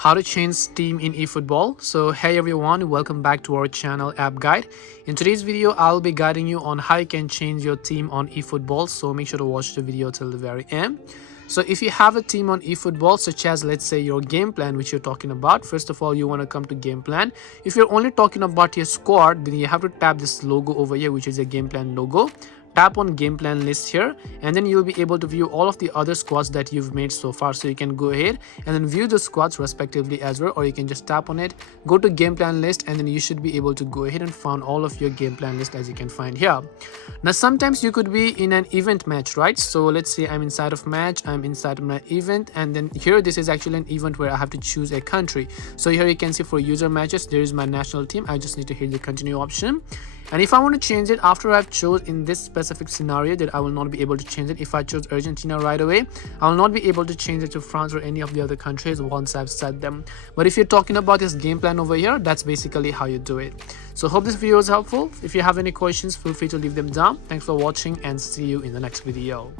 How to change team in eFootball. So hey everyone, welcome back to our channel App Guide. In today's video I'll be guiding you on how you can change your team on eFootball, so make sure to watch the video till the very end. So if you have a team on eFootball, such as let's say your game plan which you're talking about, first of all you want to come to game plan. If you're only talking about your squad, then you have to tap this logo over here, which is a game plan logo. Tap on game plan list here, and then you'll be able to view all of the other squads that you've made so far. So you can go ahead and then view the squads respectively as well, or you can just tap on it, go to game plan list, and then you should be able to go ahead and find all of your game plan list as you can find here. Now sometimes you could be in an event match, right? So let's say I'm inside of match, I'm inside of my event, and then here this is actually an event where I have to choose a country. So here you can see for user matches, there is my national team. I just need to hit the continue option. And if I want to change it after I've chosen in this specific scenario, that I will not be able to change it. If I chose Argentina right away, I will not be able to change it to France or any of the other countries once I've set them. But if you're talking about this game plan over here, that's basically how you do it. So hope this video is helpful. If you have any questions, feel free to leave them down. Thanks for watching and see you in the next video.